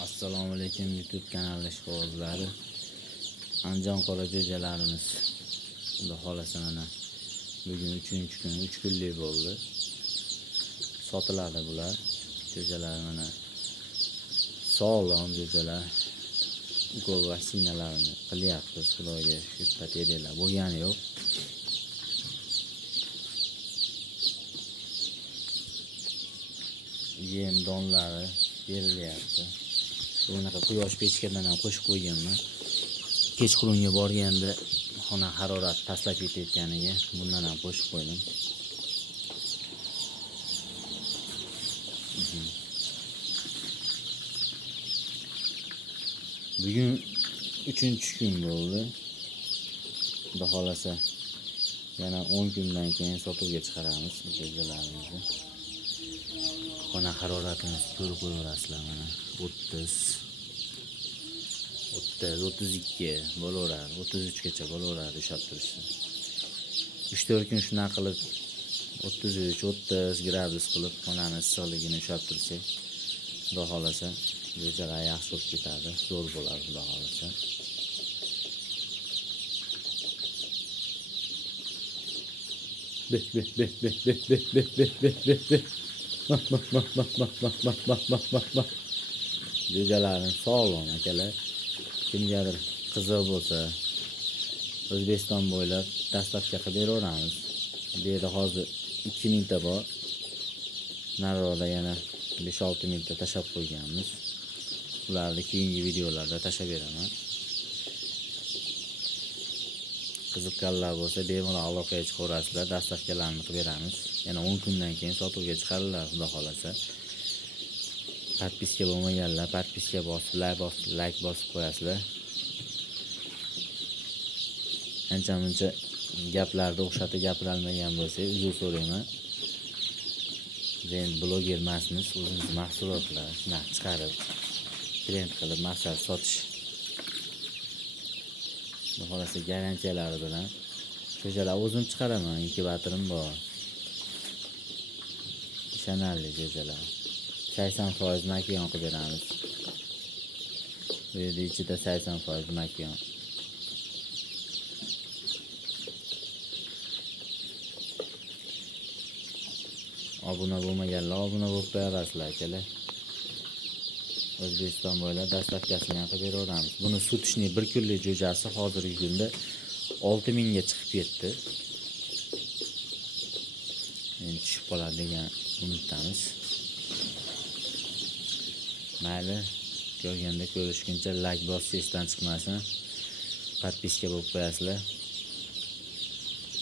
Assalomu alaykum YouTube kanali ishqibozlari. Andijon qora jo'jalarimiz. Xudo xolasa mana bugun 3-kun, 3 kunlik bo'ldi. Sotiladi bular. Jo'jalar mana sog'lom jo'jalar. Ukol vaksinalarini qilyapmiz. Xudoga shukr, pateriyalar bo'lgani yo'q. Yem donlari berilyapti. Bunaqa quyosh pechkadan ham qo'shib qo'yganman. Kechqurunga borganda xona harorati pastlab ketayotganiga bundan ham qo'shib qo'ydim. Bugun 3-kun bo'ldi. Xudo xolasa yana 10 kundan keyin sotuvga chiqaramiz jo'jalarimizni. Xona haroratimiz ko'rib qo'yaverasizlar mana 32 bo'laveradi, 33 gacha bo'laveradi ushlab turishdi. 3-4 kun shunaqa qilib 33-30 gradus qilib xonani issiqligini ushlab tursak, xudo xolasa jo'jalar yaxshi bo'lib ketadi, zo'r bo'ladi xudo xolasa. Jo'jalarim sog'lom akalar. Kimgadir qiziq bo'lsa O'zbekiston bo'ylab dastavka qilib beraveramiz. Bu yerda hozir 2000 ta bor. Nariroqda yana 5-6 mingta tashab qo'yganmiz. Ularni keyingi videolarda tashab beraman. Qiziqqanlar bo'lsa bemalol aloqaga chiqaverasizlar, dastavkalarni qilib beramiz. Yana 10 kundan keyin sotuvga chiqariladi xudo xolasa. Podpiska bo'lmaganlar podpiska bosib, like bosib qo'yasizlar. Ancha-muncha gaplarni o'xshatib gapirolmagan bo'lsa, uzr so'rayman. Men bloger emasmiz, o'zimiz mahsulotlar shunaqa chiqarib, trend qilib maqsad sotish. Bu xolasa garantiyalari bilan jo'jalar o'zim chiqaraman, inkubatorim bor. Ishonarli jo'jalar. 80% makiyon qilib beramiz. Bu yerda ichida 80% makiyon. Obuna bo'lmaganlar obuna bo'lib qo'yasizlar akalar. O'zbekiston bo'ylab dastavkasini ham qilib beraveramiz. Buni sutishning 1 kunlik jo'jasi hozirgi kunda 6000 ga chiqib ketdi. Endi tushib qoladi degan umiddamiz. Mayli, ko'rganda ko'rishguncha like bosib esdan chiqmasin. Podpiska bo'lib qo'yasizlar.